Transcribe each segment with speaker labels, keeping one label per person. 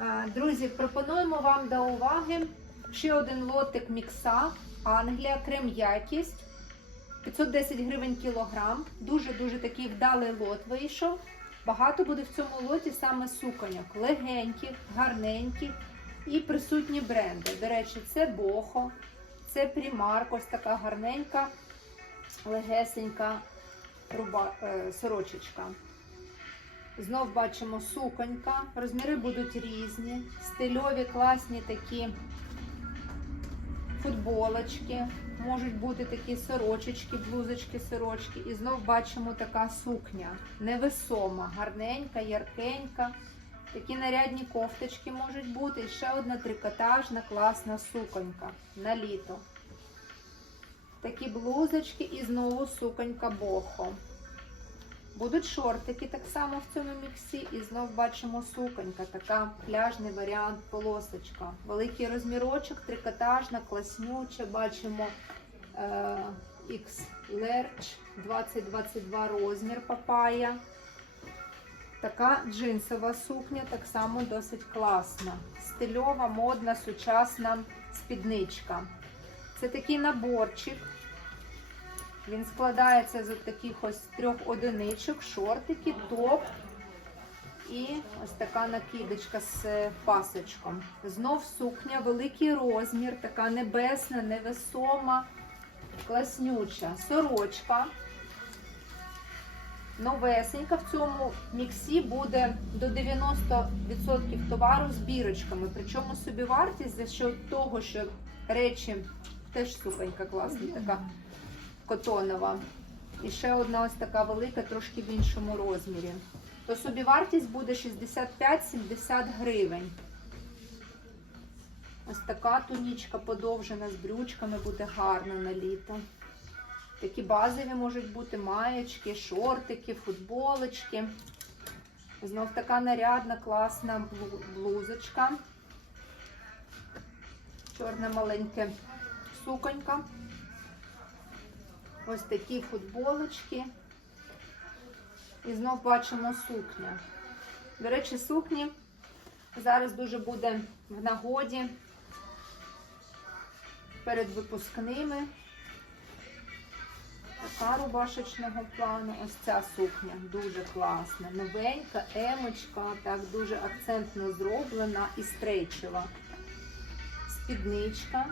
Speaker 1: Е, Друзі, пропонуємо вам до уваги ще один лотик мікса Англія, крем якість. 510 гривень кілограм. Дуже-дуже такий вдалий лот вийшов. Багато буде в цьому лоті саме суконьок. Легеньких, гарненьких і присутні бренди. До речі, це Бохо, це Primark, ось така гарненька, легесенька е, сорочечка. Знов бачимо суконька. Розміри будуть різні. Стильові, класні такі футболочки. Можуть бути такі сорочечки, блузочки, сорочки. І знов бачимо така сукня. Невесома, гарненька, яркенька. Такі нарядні кофточки можуть бути. І ще одна трикотажна класна суконька на літо. Такі блузочки і знову суконька бохо. Будуть шортики так само в цьому міксі. І знов бачимо суконька, така пляжний варіант, полосочка. Великий розмірочок, трикотажна, класнюча. Бачимо е, X Large 2022 розмір папая. Така джинсова сукня, так само досить класна. Стильова, модна, сучасна спідничка. Це такий наборчик. Він складається з таких ось трьох одиничок, шортики, топ і ось така накидочка з пасочком. Знов сукня, великий розмір, така небесна, невесома, класнюча. Сорочка. Новесенька в цьому міксі буде до 90% товару з бірочками. Причому собівартість за що того, що речі теж суконька класна, така котонова. І ще одна ось така велика, трошки в іншому розмірі. То собівартість буде 65-70 гривень. Ось така тунічка подовжена з брючками буде гарна на літо. Такі базові можуть бути маєчки, шортики, футболочки. Знов така нарядна, класна блузочка. Чорна маленька суконька. Ось такі футболочки. І знов бачимо сукня. До речі, сукні зараз дуже буде в нагоді перед випускними. Така рубашечного плану. Ось ця сукня дуже класна. Новенька, емочка, так дуже акцентно зроблена і стрейчева. Спідничка.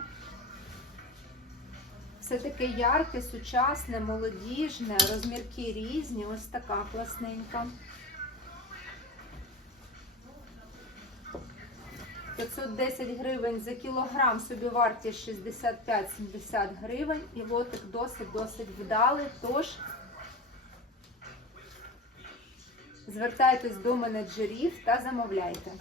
Speaker 1: Все таке ярке, сучасне, молодіжне, розмірки різні. Ось така класненька. 510 гривень за кілограм, собівартість 65-70 гривень. І лотик досить-досить вдалий. Тож звертайтесь до менеджерів та замовляйте.